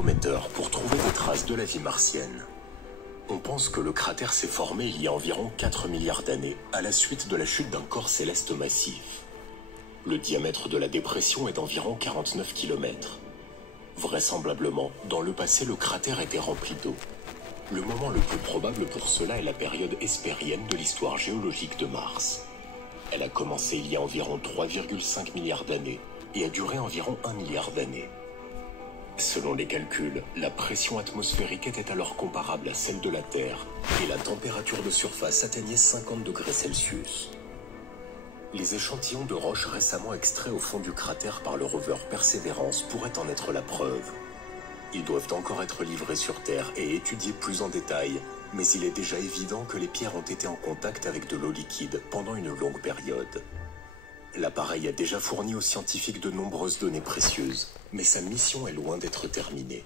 prometteur pour trouver des traces de la vie martienne. On pense que le cratère s'est formé il y a environ 4 milliards d'années, à la suite de la chute d'un corps céleste massif. Le diamètre de la dépression est d'environ 49 km. Vraisemblablement, dans le passé, le cratère était rempli d'eau. Le moment le plus probable pour cela est la période hespérienne de l'histoire géologique de Mars. Elle a commencé il y a environ 3,5 milliards d'années et a duré environ 1 milliard d'années. Selon les calculs, la pression atmosphérique était alors comparable à celle de la Terre et la température de surface atteignait 50 degrés Celsius. Les échantillons de roches récemment extraits au fond du cratère par le rover Perseverance pourraient en être la preuve. Ils doivent encore être livrés sur Terre et étudiés plus en détail, mais il est déjà évident que les pierres ont été en contact avec de l'eau liquide pendant une longue période. L'appareil a déjà fourni aux scientifiques de nombreuses données précieuses, mais sa mission est loin d'être terminée.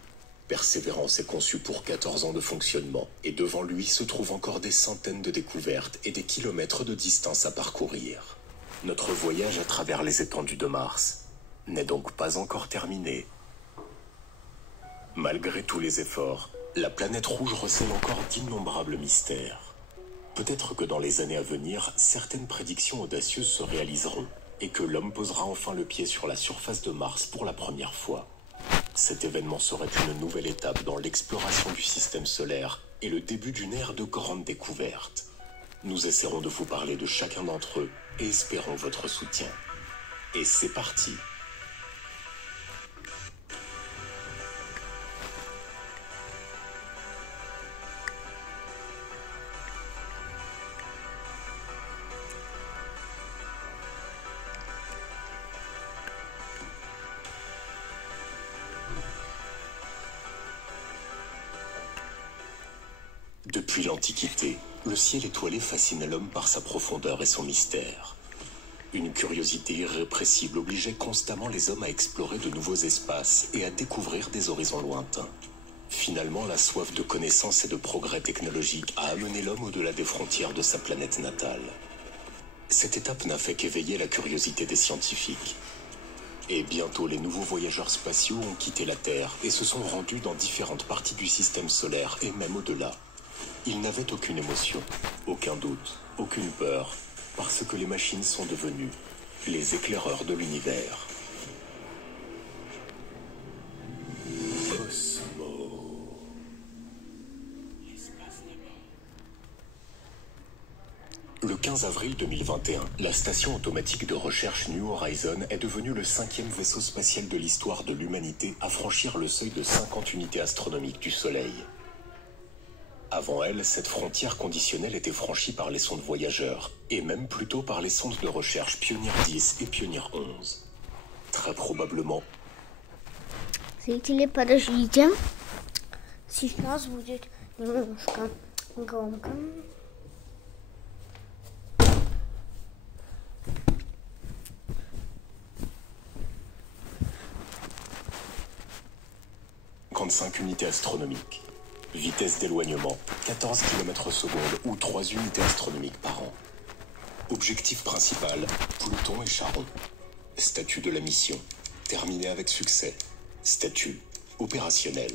Perseverance est conçu pour 14 ans de fonctionnement, et devant lui se trouvent encore des centaines de découvertes et des kilomètres de distance à parcourir. Notre voyage à travers les étendues de Mars n'est donc pas encore terminé. Malgré tous les efforts, la planète rouge recèle encore d'innombrables mystères. Peut-être que dans les années à venir, certaines prédictions audacieuses se réaliseront et que l'homme posera enfin le pied sur la surface de Mars pour la première fois. Cet événement serait une nouvelle étape dans l'exploration du système solaire et le début d'une ère de grandes découvertes. Nous essaierons de vous parler de chacun d'entre eux et espérons votre soutien. Et c'est parti! Depuis l'Antiquité, le ciel étoilé fascine l'homme par sa profondeur et son mystère. Une curiosité irrépressible obligeait constamment les hommes à explorer de nouveaux espaces et à découvrir des horizons lointains. Finalement, la soif de connaissance et de progrès technologique a amené l'homme au-delà des frontières de sa planète natale. Cette étape n'a fait qu'éveiller la curiosité des scientifiques. Et bientôt, les nouveaux voyageurs spatiaux ont quitté la Terre et se sont rendus dans différentes parties du système solaire et même au-delà. Ils n'avaient aucune émotion, aucun doute, aucune peur, parce que les machines sont devenues les éclaireurs de l'univers. Cosmo. Le 15 avril 2021, la station automatique de recherche New Horizons est devenue le 5e vaisseau spatial de l'histoire de l'humanité à franchir le seuil de 50 unités astronomiques du Soleil. Avant elle, cette frontière conditionnelle était franchie par les sondes voyageurs, et même plutôt par les sondes de recherche Pioneer 10 et Pioneer 11. Très probablement. Зрители, подождите. Сейчас будет немножко громко. « 55 unités astronomiques. Vitesse d'éloignement, 14 km/s ou 3 unités astronomiques par an. Objectif principal, Pluton et Charon. Statut de la mission, terminé avec succès. Statut, opérationnel.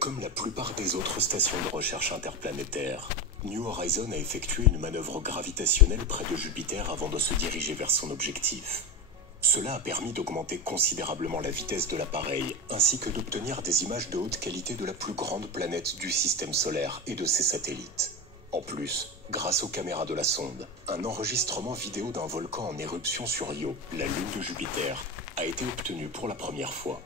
Comme la plupart des autres stations de recherche interplanétaires, New Horizons a effectué une manœuvre gravitationnelle près de Jupiter avant de se diriger vers son objectif. Cela a permis d'augmenter considérablement la vitesse de l'appareil, ainsi que d'obtenir des images de haute qualité de la plus grande planète du système solaire et de ses satellites. En plus, grâce aux caméras de la sonde, un enregistrement vidéo d'un volcan en éruption sur Io, la lune de Jupiter, a été obtenu pour la première fois.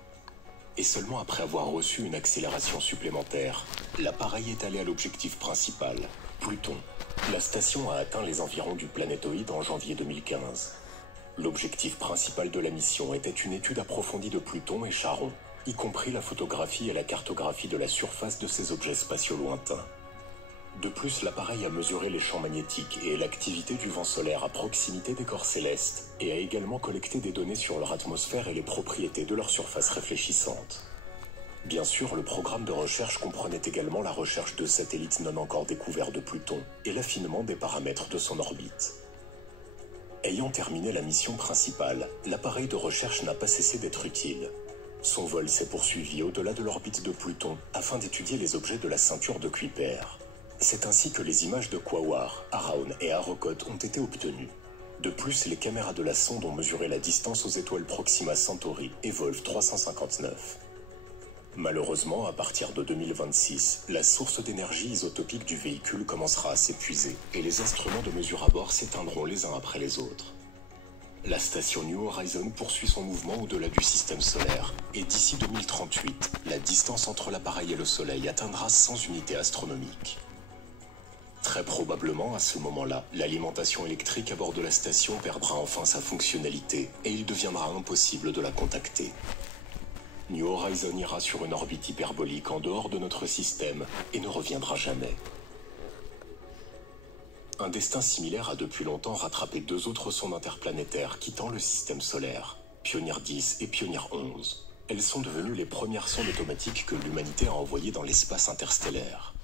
Et seulement après avoir reçu une accélération supplémentaire, l'appareil est allé à l'objectif principal, Pluton. La station a atteint les environs du planétoïde en janvier 2015. L'objectif principal de la mission était une étude approfondie de Pluton et Charon, y compris la photographie et la cartographie de la surface de ces objets spatiaux lointains. De plus, l'appareil a mesuré les champs magnétiques et l'activité du vent solaire à proximité des corps célestes, et a également collecté des données sur leur atmosphère et les propriétés de leur surface réfléchissante. Bien sûr, le programme de recherche comprenait également la recherche de satellites non encore découverts de Pluton et l'affinement des paramètres de son orbite. Ayant terminé la mission principale, l'appareil de recherche n'a pas cessé d'être utile. Son vol s'est poursuivi au-delà de l'orbite de Pluton afin d'étudier les objets de la ceinture de Kuiper. C'est ainsi que les images de Quaoar, Araun et Arrokoth ont été obtenues. De plus, les caméras de la sonde ont mesuré la distance aux étoiles Proxima Centauri et Wolf 359. Malheureusement, à partir de 2026, la source d'énergie isotopique du véhicule commencera à s'épuiser et les instruments de mesure à bord s'éteindront les uns après les autres. La station New Horizon poursuit son mouvement au-delà du système solaire et d'ici 2038, la distance entre l'appareil et le Soleil atteindra 100 unités astronomiques. Très probablement, à ce moment-là, l'alimentation électrique à bord de la station perdra enfin sa fonctionnalité et il deviendra impossible de la contacter. New Horizon ira sur une orbite hyperbolique en dehors de notre système et ne reviendra jamais. Un destin similaire a depuis longtemps rattrapé deux autres sondes interplanétaires quittant le système solaire, Pioneer 10 et Pioneer 11. Elles sont devenues les premières sondes automatiques que l'humanité a envoyées dans l'espace interstellaire.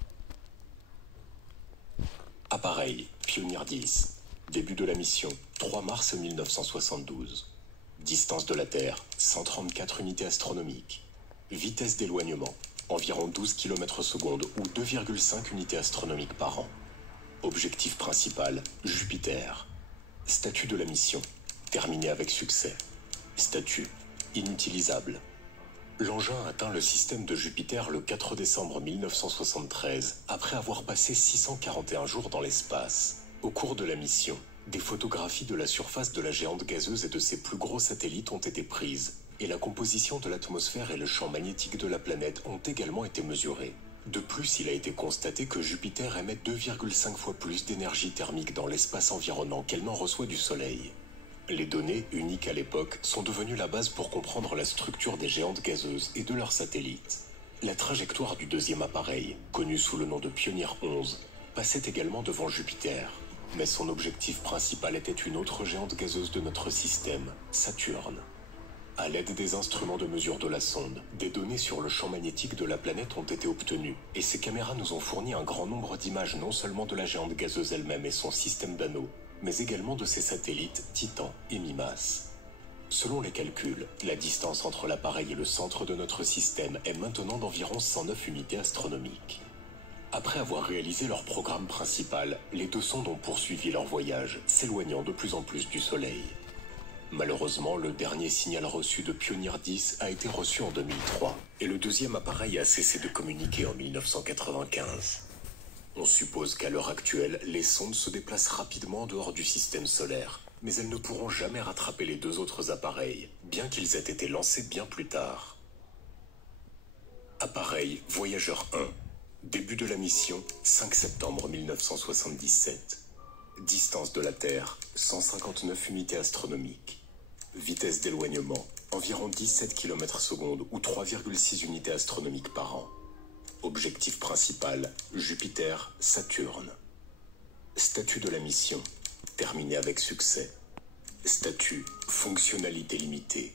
Appareil, Pioneer 10. Début de la mission, 3 mars 1972. Distance de la Terre, 134 unités astronomiques. Vitesse d'éloignement, environ 12 km/s ou 2,5 unités astronomiques par an. Objectif principal, Jupiter. Statut de la mission, terminé avec succès. Statut, inutilisable. L'engin atteint le système de Jupiter le 4 décembre 1973, après avoir passé 641 jours dans l'espace. Au cours de la mission, des photographies de la surface de la géante gazeuse et de ses plus gros satellites ont été prises, et la composition de l'atmosphère et le champ magnétique de la planète ont également été mesurés. De plus, il a été constaté que Jupiter émet 2,5 fois plus d'énergie thermique dans l'espace environnant qu'elle n'en reçoit du Soleil. Les données, uniques à l'époque, sont devenues la base pour comprendre la structure des géantes gazeuses et de leurs satellites. La trajectoire du deuxième appareil, connu sous le nom de Pioneer 11, passait également devant Jupiter. Mais son objectif principal était une autre géante gazeuse de notre système, Saturne. À l'aide des instruments de mesure de la sonde, des données sur le champ magnétique de la planète ont été obtenues, et ces caméras nous ont fourni un grand nombre d'images non seulement de la géante gazeuse elle-même et son système d'anneaux, mais également de ses satellites Titan et Mimas. Selon les calculs, la distance entre l'appareil et le centre de notre système est maintenant d'environ 109 unités astronomiques. Après avoir réalisé leur programme principal, les deux sondes ont poursuivi leur voyage, s'éloignant de plus en plus du Soleil. Malheureusement, le dernier signal reçu de Pioneer 10 a été reçu en 2003, et le deuxième appareil a cessé de communiquer en 1995. On suppose qu'à l'heure actuelle, les sondes se déplacent rapidement en dehors du système solaire, mais elles ne pourront jamais rattraper les deux autres appareils, bien qu'ils aient été lancés bien plus tard. Appareil Voyageur 1. Début de la mission, 5 septembre 1977. Distance de la Terre, 159 unités astronomiques. Vitesse d'éloignement, environ 17 km/s ou 3,6 unités astronomiques par an. Objectif principal, Jupiter, Saturne. Statut de la mission, terminé avec succès. Statut, fonctionnalité limitée.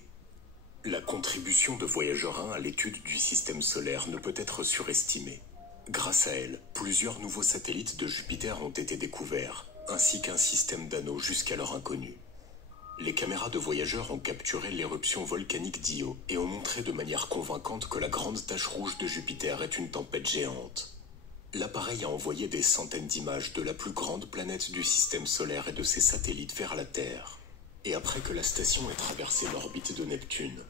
La contribution de Voyageur 1 à l'étude du système solaire ne peut être surestimée. Grâce à elle, plusieurs nouveaux satellites de Jupiter ont été découverts, ainsi qu'un système d'anneaux jusqu'alors inconnu. Les caméras de Voyageur ont capturé l'éruption volcanique d'Io et ont montré de manière convaincante que la grande tache rouge de Jupiter est une tempête géante. L'appareil a envoyé des centaines d'images de la plus grande planète du système solaire et de ses satellites vers la Terre. Et après que la station ait traversé l'orbite de Neptune,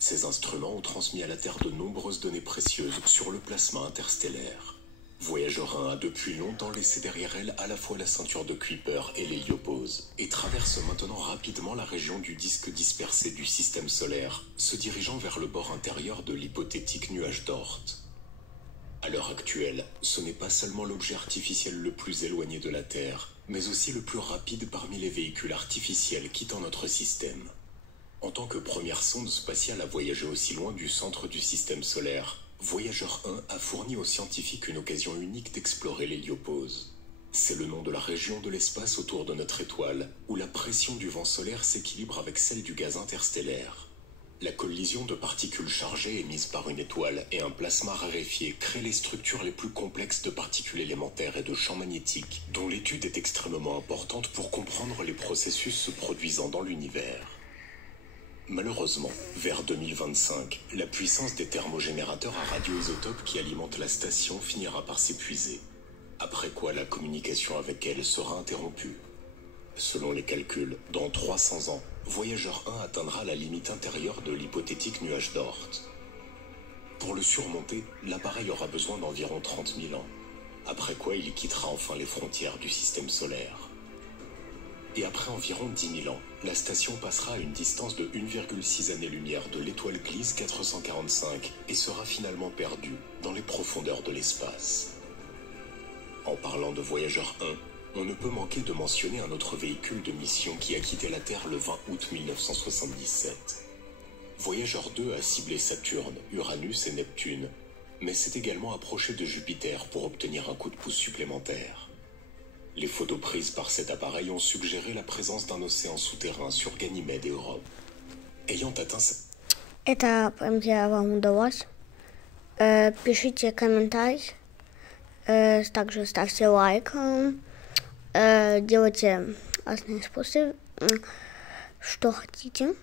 ces instruments ont transmis à la Terre de nombreuses données précieuses sur le plasma interstellaire. Voyageur 1 a depuis longtemps laissé derrière elle à la fois la ceinture de Kuiper et l'héliopause, et traverse maintenant rapidement la région du disque dispersé du système solaire, se dirigeant vers le bord intérieur de l'hypothétique nuage d'Oort. À l'heure actuelle, ce n'est pas seulement l'objet artificiel le plus éloigné de la Terre, mais aussi le plus rapide parmi les véhicules artificiels quittant notre système. En tant que première sonde spatiale à voyager aussi loin du centre du système solaire, Voyageur 1 a fourni aux scientifiques une occasion unique d'explorer l'héliopause. C'est le nom de la région de l'espace autour de notre étoile, où la pression du vent solaire s'équilibre avec celle du gaz interstellaire. La collision de particules chargées émises par une étoile et un plasma raréfié crée les structures les plus complexes de particules élémentaires et de champs magnétiques, dont l'étude est extrêmement importante pour comprendre les processus se produisant dans l'univers. Malheureusement, vers 2025, la puissance des thermogénérateurs à radioisotopes qui alimentent la station finira par s'épuiser, après quoi la communication avec elle sera interrompue. Selon les calculs, dans 300 ans, Voyageur 1 atteindra la limite intérieure de l'hypothétique nuage d'Oort. Pour le surmonter, l'appareil aura besoin d'environ 30 000 ans, après quoi il quittera enfin les frontières du système solaire. Et après environ 10 000 ans, la station passera à une distance de 1,6 années-lumière de l'étoile Gliese 445 et sera finalement perdue dans les profondeurs de l'espace. En parlant de Voyageur 1, on ne peut manquer de mentionner un autre véhicule de mission qui a quitté la Terre le 20 août 1977. Voyageur 2 a ciblé Saturne, Uranus et Neptune, mais s'est également approché de Jupiter pour obtenir un coup de pouce supplémentaire. Les photos prises par cet appareil ont suggéré la présence d'un océan souterrain sur Ganymède et Europe. Ayant atteint... Это прям вам удалось. Пишите комментарий. Также ставьте лайк. Делайте разные способы, что хотите.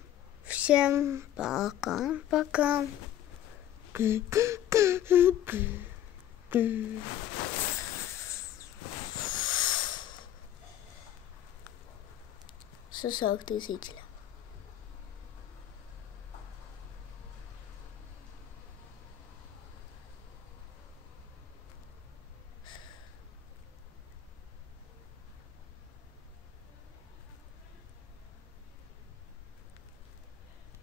Всем пока-пока. Со 43 зрителя.